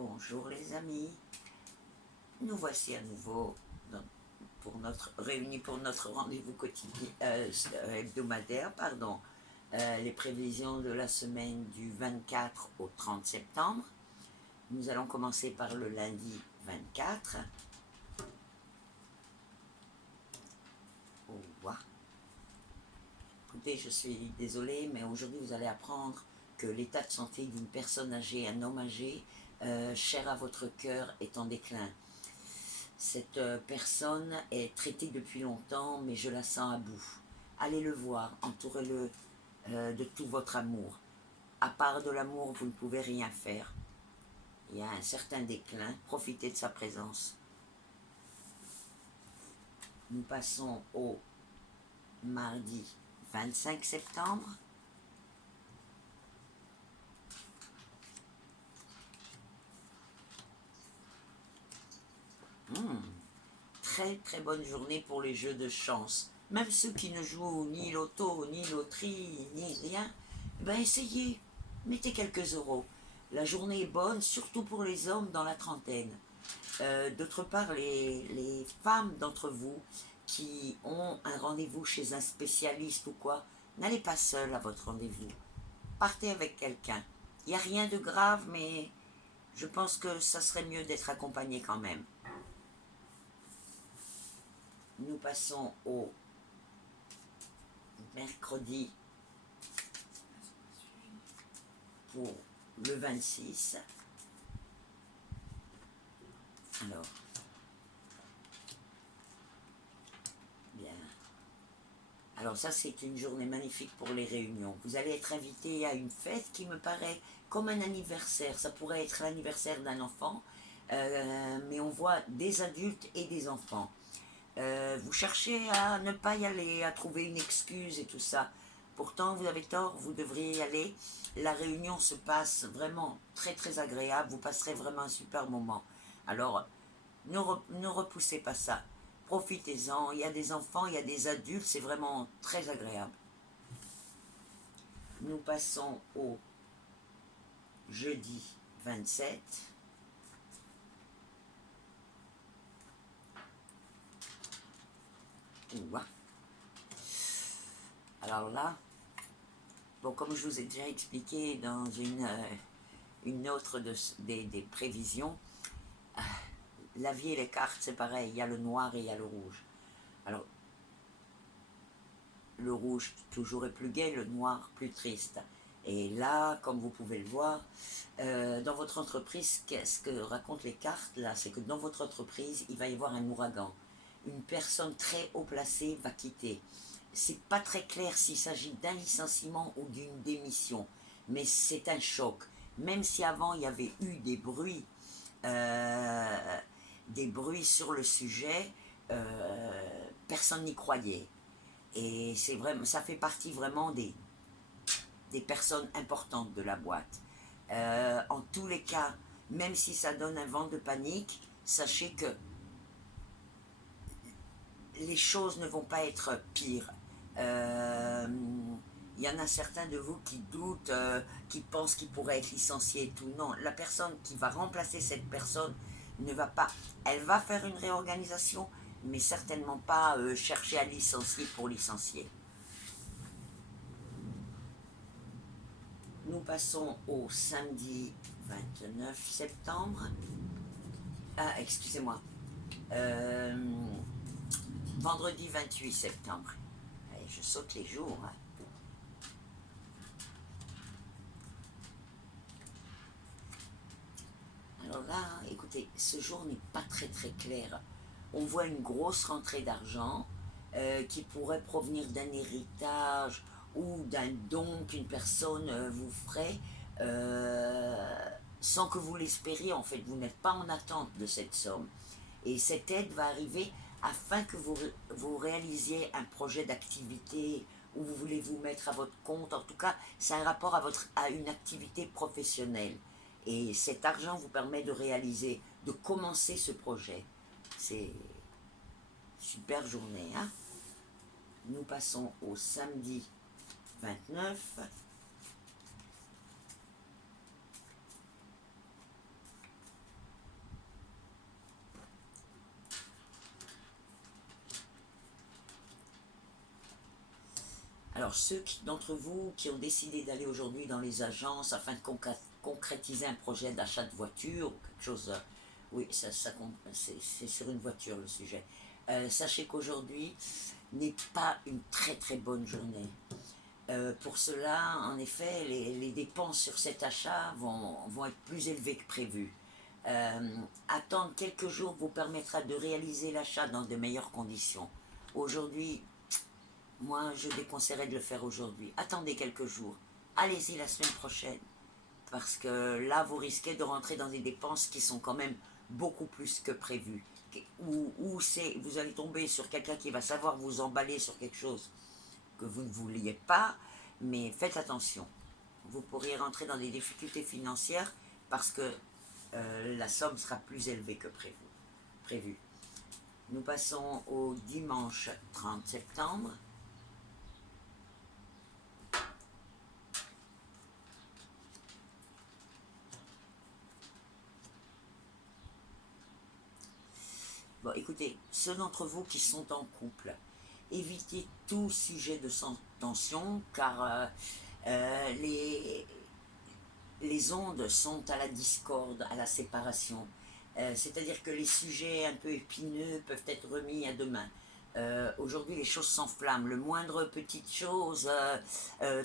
Bonjour les amis, nous voici à nouveau réunis pour notre rendez-vous quotidien, hebdomadaire, pardon, les prévisions de la semaine du 24 au 30 septembre. Nous allons commencer par le lundi 24. Écoutez, je suis désolée, mais aujourd'hui vous allez apprendre que l'état de santé d'une personne âgée, un homme âgé, cher à votre cœur, est en déclin. Cette personne est traitée depuis longtemps, mais je la sens à bout. Allez le voir, entourez-le de tout votre amour. À part de l'amour, vous ne pouvez rien faire. Il y a un certain déclin, profitez de sa présence. Nous passons au mardi 25 septembre. Très très bonne journée pour les jeux de chance. Même ceux qui ne jouent ni loto, ni loterie, ni rien, ben essayez, mettez quelques euros. La journée est bonne, surtout pour les hommes dans la trentaine. D'autre part, les femmes d'entre vous qui ont un rendez-vous chez un spécialiste ou quoi, n'allez pas seul à votre rendez-vous. Partez avec quelqu'un. Il n'y a rien de grave, mais je pense que ça serait mieux d'être accompagné quand même. Nous passons au mercredi pour le 26. Alors, bien. Alors ça, c'est une journée magnifique pour les réunions. Vous allez être invité à une fête qui me paraît comme un anniversaire. Ça pourrait être l'anniversaire d'un enfant, mais on voit des adultes et des enfants. Vous cherchez à ne pas y aller, à trouver une excuse et tout ça. Pourtant, vous avez tort, vous devriez y aller. La réunion se passe vraiment très très agréable, vous passerez vraiment un super moment. Alors, ne repoussez pas ça. Profitez-en, il y a des enfants, il y a des adultes, c'est vraiment très agréable. Nous passons au jeudi 27. Ouah. Alors là, bon, comme je vous ai déjà expliqué dans une autre des prévisions, la vie et les cartes, c'est pareil, il y a le noir et il y a le rouge. Alors, le rouge toujours est plus gai, le noir plus triste. Et là, comme vous pouvez le voir, dans votre entreprise, qu'est-ce que racontent les cartes là? C'est que dans votre entreprise, il va y avoir un ouragan. Une personne très haut placée va quitter. C'est pas très clair s'il s'agit d'un licenciement ou d'une démission, mais c'est un choc. Même si avant il y avait eu des bruits sur le sujet, personne n'y croyait. Et c'est vraiment, ça fait partie vraiment des personnes importantes de la boîte. En tous les cas, même si ça donne un vent de panique, sachez que les choses ne vont pas être pires. Il y en a certains de vous qui doutent, qui pensent qu'il pourrait être licencié et tout. Non, la personne qui va remplacer cette personne ne va pas. Elle va faire une réorganisation, mais certainement pas chercher à licencier pour licencier. Nous passons au samedi 29 septembre. Ah, excusez-moi. Vendredi 28 septembre. Allez, je saute les jours. Hein. Alors là, écoutez, ce jour n'est pas très très clair. On voit une grosse rentrée d'argent qui pourrait provenir d'un héritage ou d'un don qu'une personne vous ferait sans que vous l'espériez. En fait, vous n'êtes pas en attente de cette somme. Et cette aide va arriver afin que vous réalisiez un projet d'activité où vous voulez vous mettre à votre compte. En tout cas, c'est un rapport à une activité professionnelle. Et cet argent vous permet de réaliser, de commencer ce projet. C'est une super journée. Hein? Nous passons au samedi 29. Alors, d'entre vous qui ont décidé d'aller aujourd'hui dans les agences afin de concrétiser un projet d'achat de voiture, ou quelque chose, oui, c'est sur une voiture le sujet. Sachez qu'aujourd'hui n'est pas une très très bonne journée. Pour cela, en effet, les dépenses sur cet achat vont être plus élevées que prévu. Attendre quelques jours vous permettra de réaliser l'achat dans de meilleures conditions. Aujourd'hui, moi, je déconseillerais de le faire aujourd'hui. Attendez quelques jours. Allez-y la semaine prochaine. Parce que là, vous risquez de rentrer dans des dépenses qui sont quand même beaucoup plus que prévues. Ou vous allez tomber sur quelqu'un qui va savoir vous emballer sur quelque chose que vous ne vouliez pas, mais faites attention. Vous pourriez rentrer dans des difficultés financières parce que la somme sera plus élevée que prévu. Nous passons au dimanche 30 septembre. Bon, écoutez, ceux d'entre vous qui sont en couple, évitez tout sujet de tension, car les ondes sont à la discorde, à la séparation. C'est-à-dire que les sujets un peu épineux peuvent être remis à demain. Aujourd'hui, les choses s'enflamment. Le moindre petite chose,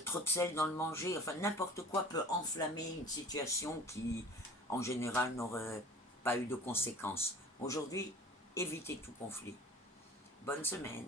trop de sel dans le manger, enfin n'importe quoi peut enflammer une situation qui, en général, n'aurait pas eu de conséquences. Aujourd'hui, évitez tout conflit. Bonne semaine.